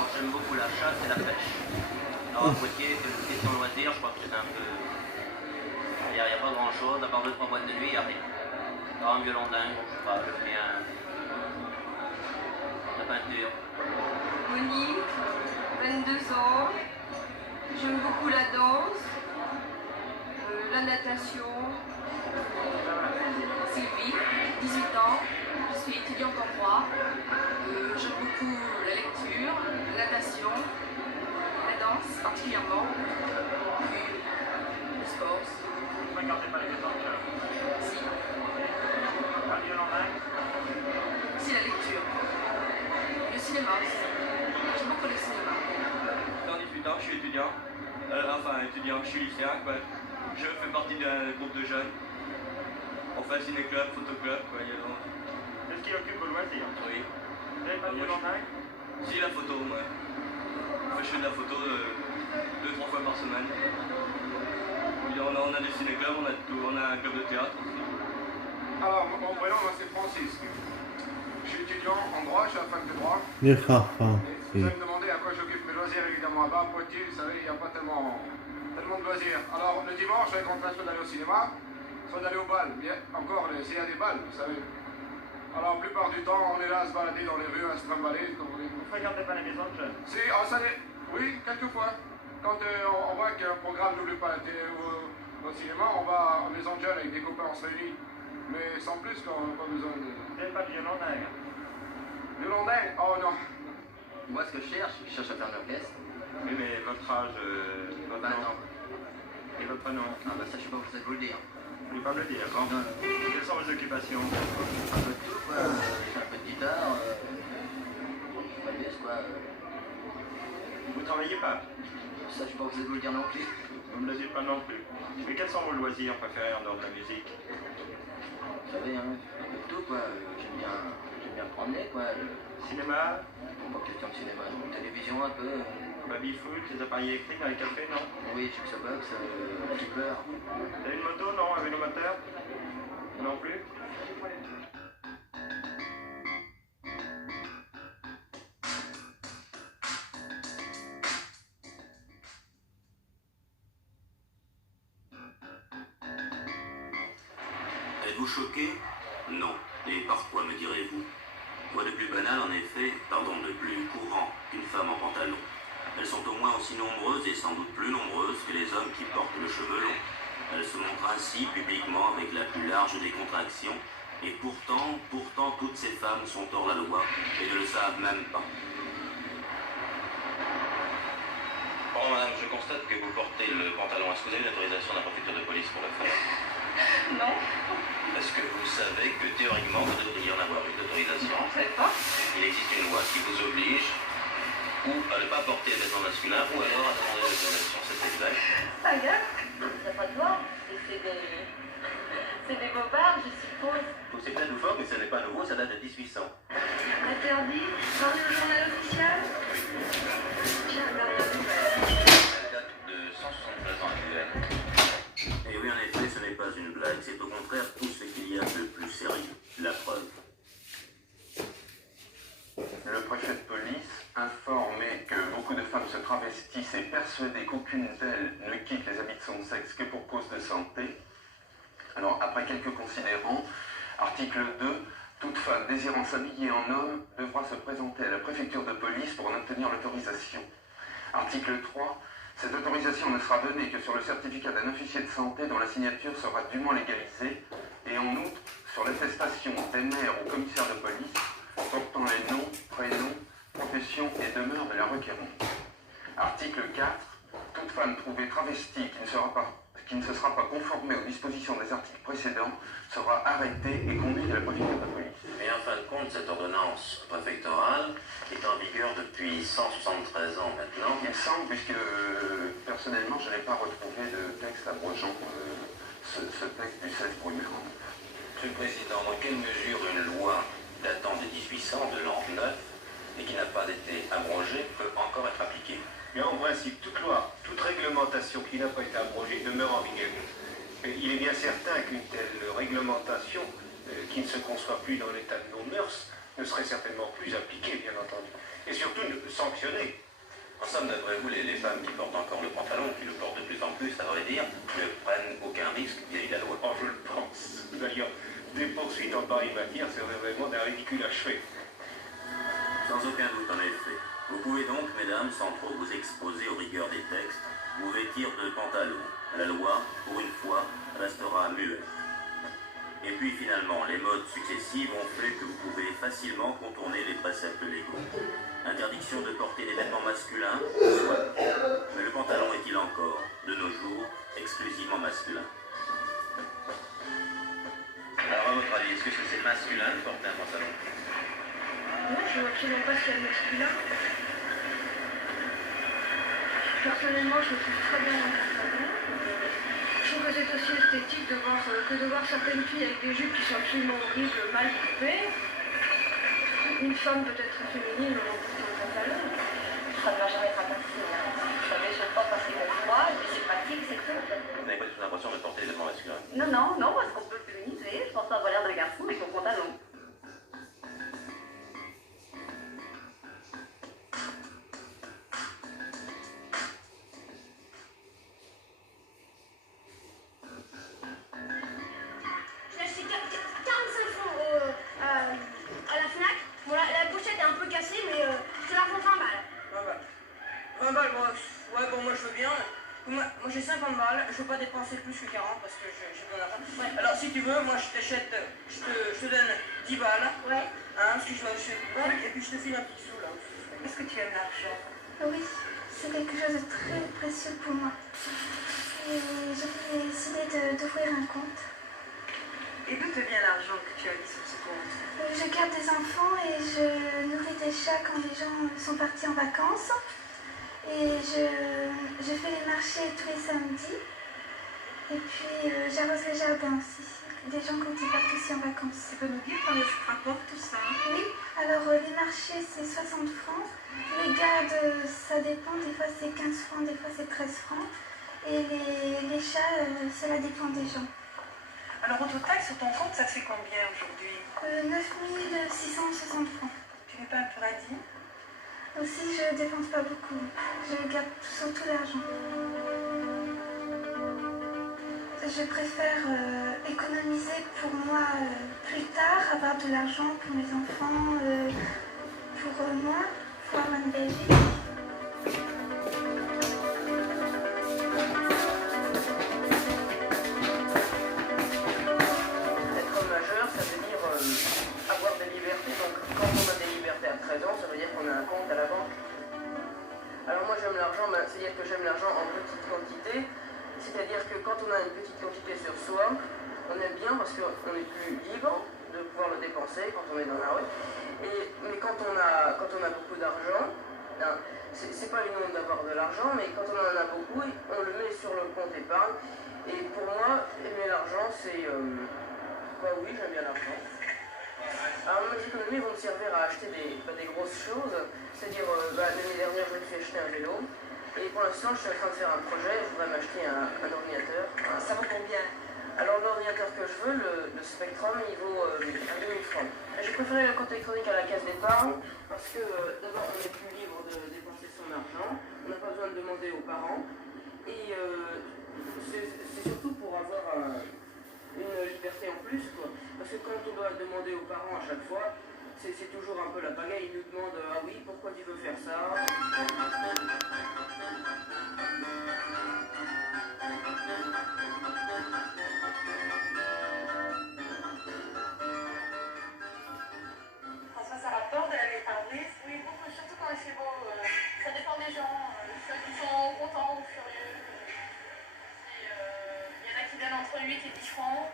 Alors j'aime beaucoup la chasse et la pêche. Alors à Poitiers, question loisirs, je crois que c'est un peu... Il n'y a pas grand chose, à part 2-3 boîtes de nuit, il n'y a rien. Alors un violon dingue, bon, je sais pas, je fais la peinture. Monique, 22 ans. J'aime beaucoup la danse, la natation. Sylvie, 18 ans. Je suis étudiante en droit. J'aime beaucoup la lecture, la natation, la danse particulièrement, puis le sport. Vous ne regardez pas les maisons de jeunes? Si. Pas le violon dingue? Si, la lecture. Le cinéma aussi. J'aime beaucoup le cinéma. Dans 18 ans, je suis étudiant. Je suis lycéen, quoi. Je fais partie d'un groupe de jeunes. On fait un ciné-club, photoclub, quoi. C'est ce qui occupe vos loisirs? Oui. Vous n'avez pas de violon dingue? Si, la photo, moi. Je fais de la photo 2-3 fois par semaine. Puis on a des ciné-clubs, on a un club de théâtre aussi. Alors, mon prénom, moi, c'est Francis. Je suis étudiant en droit, je suis à la fac de droit. Ne rare pas. Vous allez me demander à quoi j'occupe mes loisirs, évidemment. À Poitiers, vous savez, il n'y a pas tellement de loisirs. Alors, le dimanche, je vais contraint soit d'aller au cinéma, soit d'aller au bal. Bien, encore, s'il y a des balles, vous savez. Alors, la plupart du temps, on est là à se balader dans les rues, à se trimballer, comme on dit. Vous ne fréquentez pas les maisons de jeunes? Si, oui, quelquefois. Quand on voit qu'il y a un programme, n'oublie pas la télé ou au cinéma, on va en maison de jeunes avec des copains, on se réunit. Mais sans plus, quand on n'a pas besoin de... Vous n'avez pas de violon dingue? Violon dingue? Oh non. Moi ce que je cherche à faire de l'orchestre. Oui, mais votre âge, votre 20 nom ans. et votre prénom? Ah bah ça je sais pas vous savez vous le dire. Vous ne pouvez pas me le dire, non? Non, non. Quelles sont vos occupations? Un peu de tout quoi, je fais un peu de guitare, je fais pas de baisse quoi. Vous ne travaillez pas? Ça je sais pas vous savez vous le dire non plus. Vous ne me le dites pas non plus. Mais quels sont vos loisirs préférés en dehors de la musique? Vous savez, hein, un peu de tout quoi, j'aime bien me promener quoi. Cinéma? Bon, pas question de cinéma, non. Télévision un peu. Baby-foot, les appareils électriques dans les cafés, non? Oui, Jukebox, flipper. Vous avez une moto, non? Un vélo moteur? Non plus? Êtes-vous choqué? Non. Et par quoi, me direz-vous? Quoi de plus banal, en effet, de plus courant qu'une femme en pantalon. Elles sont au moins aussi nombreuses et sans doute plus nombreuses que les hommes qui portent le cheveu long. Elles se montrent ainsi publiquement avec la plus large des contractions, et pourtant, toutes ces femmes sont hors la loi et ne le savent même pas. Bon, madame, je constate que vous portez le pantalon. Est-ce que vous avez l'autorisation de la préfecture de police pour le faire? Non, Est-ce que vous savez que théoriquement, vous devriez en avoir une autorisation? je ne sais pas. Il existe une loi qui vous oblige ou à ne pas porter des vêtements masculins ou alors à demander l'autorisation. C'est exact. Ça y est, il n'y a pas de loi. C'est des bobards, je suppose. C'est plein loufoque, mais ce n'est pas nouveau, ça date de 1800. Interdit, dans le journal officiel. J'ai regardé la nouvelle. Elle date de 173 ans actuelle. Et oui, en effet, ce n'est pas une blague, c'est au contraire tout ce qu'il y a de plus sérieux. La preuve. Le préfet de police informait que beaucoup de femmes se travestissent et persuadées qu'aucune d'elles ne quitte les habits de son sexe que pour cause de santé. Alors, après quelques considérants, article 2, toute femme désirant s'habiller en homme devra se présenter à la préfecture de police pour en obtenir l'autorisation. Article 3, cette autorisation ne sera donnée que sur le certificat d'un officier de santé dont la signature sera dûment légalisée, et en outre, sur l'attestation des maires ou commissaires de police portant les noms, prénoms, profession et demeure de la requérante. Article 4. Toute femme trouvée travestie qui ne se sera pas conformée aux dispositions des articles précédents sera arrêtée et conduite à la préfecture de police. Et en fin de compte, cette ordonnance préfectorale est en vigueur depuis 173 ans maintenant. Il semble, puisque personnellement je n'ai pas retrouvé de texte abrogeant ce texte du 16 brumaire. Monsieur le Président, dans quelle mesure une loi datant de 1800, de l'an 9, et qui n'a pas été abrogée, peut encore être appliquée? Mais en principe, toute loi, toute réglementation qui n'a pas été abrogée demeure en vigueur. Mais il est bien certain qu'une telle réglementation, qui ne se conçoit plus dans l'état de nos mœurs, ne serait certainement plus appliquée, bien entendu. Et surtout, sanctionner. En somme, d'après vous, les femmes qui portent encore le pantalon, qui le portent de plus en plus, à vrai dire, ne prennent aucun risque vis-à-vis de la loi. Oh, je le pense. D'ailleurs, des poursuites en pareille matière seraient vraiment d'un ridicule achevé. Sans aucun doute, en effet. Vous pouvez donc, mesdames, sans trop vous exposer aux rigueurs des textes, vous vêtir de pantalon. La loi, pour une fois, restera muette. Et puis finalement, les modes successives ont fait que vous pouvez facilement contourner les préceptes légaux. Interdiction de porter des vêtements masculins, soit. Mais le pantalon est-il encore, de nos jours, exclusivement masculin? Alors, à votre avis, est-ce que c'est masculin de porter un pantalon? Non, je ne vois absolument pas ce qu'il y a de masculin. Personnellement, je me trouve très bien dans le pantalon. Je trouve que c'est aussi esthétique de voir certaines filles avec des jupes qui sont absolument horribles, mal coupées. Une femme peut-être féminine au porter un pantalon. Ça ne va jamais être facile. Vous savez, je porte parce qu'il fait froid, et puis c'est pratique, c'est tout. Vous n'avez pas du tout l'impression de porter des vêtements masculins? Non, parce qu'on peut le féminiser. Je pense avoir l'air d'un garçon avec mon pantalon. J'ai acheté 45 francs à la Fnac. Bon, la pochette est un peu cassée, mais je te la revends 20 balles. 20 balles, moi je veux bien. Moi j'ai 50 balles, je veux pas dépenser plus que 40 parce que j'ai besoin d'argent. Ouais. Alors si tu veux, moi je t'achète, je te donne 10 balles. Ouais. Hein, parce que je vais acheter des trucs, et puis je te file un petit sou là. Est-ce que tu aimes l'argent? Oui, c'est quelque chose de très précieux pour moi. Et j'ai décidé d'ouvrir un compte. Et d'où te vient l'argent que tu as mis sur ce compte? Je garde des enfants et je nourris des chats quand les gens sont partis en vacances. Et je fais les marchés tous les samedis. Et puis j'arrose les jardins aussi. Des gens quand ils partent aussi en vacances. Tu peux nous dire combien ça rapporte tout ça? Oui, alors les marchés c'est 60 francs. Les gardes ça dépend, des fois c'est 15 francs, des fois c'est 13 francs. Et les chats, cela dépend des gens. Alors au total, sur ton compte, ça te fait combien aujourd'hui? 9 660 francs. Tu n'es pas un peu radis? Aussi, je dépense pas beaucoup. Je garde surtout l'argent. Je préfère économiser pour moi plus tard, avoir de l'argent pour mes enfants, pour moi, pour avoir une belle vie. Être majeur, ça veut dire avoir des libertés. Donc quand on a des libertés à 13 ans, ça veut dire qu'on a un compte à la banque. Alors moi j'aime l'argent, c'est-à-dire que j'aime l'argent en petite quantité. C'est-à-dire que quand on a une petite quantité sur soi, on aime bien parce qu'on est plus libre de pouvoir le dépenser quand on est dans la rue. Mais quand on a beaucoup d'argent, c'est pas une honte d'avoir de l'argent, mais quand on en a beaucoup, on le met sur le compte épargne. Et pour moi, aimer l'argent, c'est... oui, j'aime bien l'argent. Alors mes économies vont me servir à acheter des grosses choses. C'est-à-dire, l'année dernière, je me suis acheté un vélo. Et pour l'instant, je suis en train de faire un projet, je voudrais m'acheter un ordinateur. Ça vaut combien? Alors l'ordinateur que je veux, le Spectrum, il vaut 2000 francs. J'ai préféré le compte électronique à la caisse d'épargne parce que d'abord on est plus libre de dépenser son argent, on n'a pas besoin de demander aux parents et c'est surtout pour avoir une liberté en plus, quoi. Parce que quand on doit demander aux parents à chaque fois, c'est toujours un peu la pagaille, ils nous demandent ah oui, pourquoi tu veux faire ça? François, ça rapporte de la l'épargne? Oui, beaucoup, surtout quand il fait beau. Ça dépend des gens, ceux qui sont contents ou furieux. Il y en a qui donnent entre 8 et 10 francs.